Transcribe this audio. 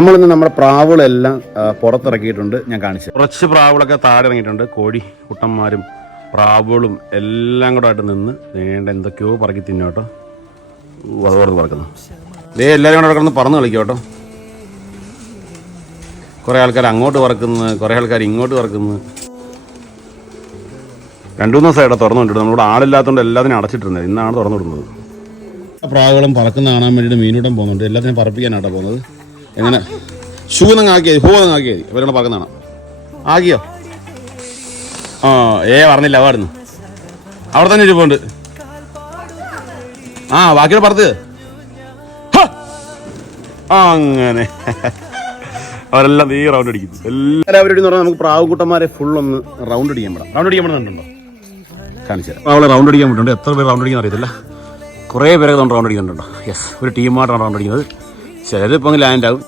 നമ്മളിന്ന് നമ്മുടെ പ്രാവുകളെല്ലാം പുറത്തിറക്കിയിട്ടുണ്ട്. ഞാൻ കാണിച്ചു കുറച്ച് പ്രാവുകളൊക്കെ താഴെ ഇറങ്ങിയിട്ടുണ്ട്. കോഴി കുട്ടന്മാരും പ്രാവുകളും എല്ലാം കൂടെ ആയിട്ട് നിന്ന് വേണ്ട എന്തൊക്കെയോ പറക്കി തിന്നു കേട്ടോ. അതുപോലെ പറക്കുന്നു എല്ലാവരും കൂടെ കിടന്ന് പറന്ന് കളിക്കും കേട്ടോ. കുറേ ആൾക്കാർ അങ്ങോട്ട് പറക്കുന്നു, കുറേ ആൾക്കാർ ഇങ്ങോട്ട് പറക്കുന്നു. 2-3 ദിവസം ഇവിടെ തുറന്നുകൊണ്ടിരുന്നത്. നമ്മളിവിടെ ആളില്ലാത്തതുകൊണ്ട് എല്ലാത്തിനും അടച്ചിട്ടിരുന്നത്. ഇന്നാണ് തുറന്നു വിടുന്നത്. പ്രാവുകളും പറക്കുന്ന കാണാൻ വേണ്ടിയിട്ട് മീനൂട്ടം പോകുന്നുണ്ട്. എല്ലാത്തിനും പറപ്പിക്കാനാട്ടോ പോകുന്നത്. എങ്ങനെ ഷൂ നിങ്ങൾ ആക്കിയത്, ഹൂ നിങ്ങൾ ആക്കിയത് ഇവരുടെ പറക്കുന്നതാണ്. ആക്കിയോ? പറഞ്ഞില്ല അവാർന്ന് അവിടെ തന്നെ ഇരിപ്പുണ്ട്. ബാക്കിയുടെ പറത്ത് അങ്ങനെ അവരെല്ലാം ഈ റൗണ്ട് അടിക്കുന്നു. എല്ലാവരും എന്ന് പറഞ്ഞാൽ നമുക്ക് പ്രാവുകൂട്ടന്മാരെ ഫുൾ ഒന്ന് റൗണ്ട് അടിക്കാൻ പറ്റാം. റൗണ്ട് അടിക്കാൻ പറ്റുന്നുണ്ടോ? കാണിച്ചു തരാം. അവളെ റൗണ്ട് അടിക്കാൻ പറ്റുന്നുണ്ട്. എത്ര പേര് റൗണ്ട് അടിക്കാൻ അറിയത്തില്ല. കുറേ പേരൊക്കെ റൗണ്ട് അടിക്കുന്നുണ്ടോ? യെസ്, ഒരു ടീമായിട്ടാണ് റൗണ്ട് അടിക്കുന്നത്. ചിലരിപ്പോൾ ലാൻഡ് ആവും.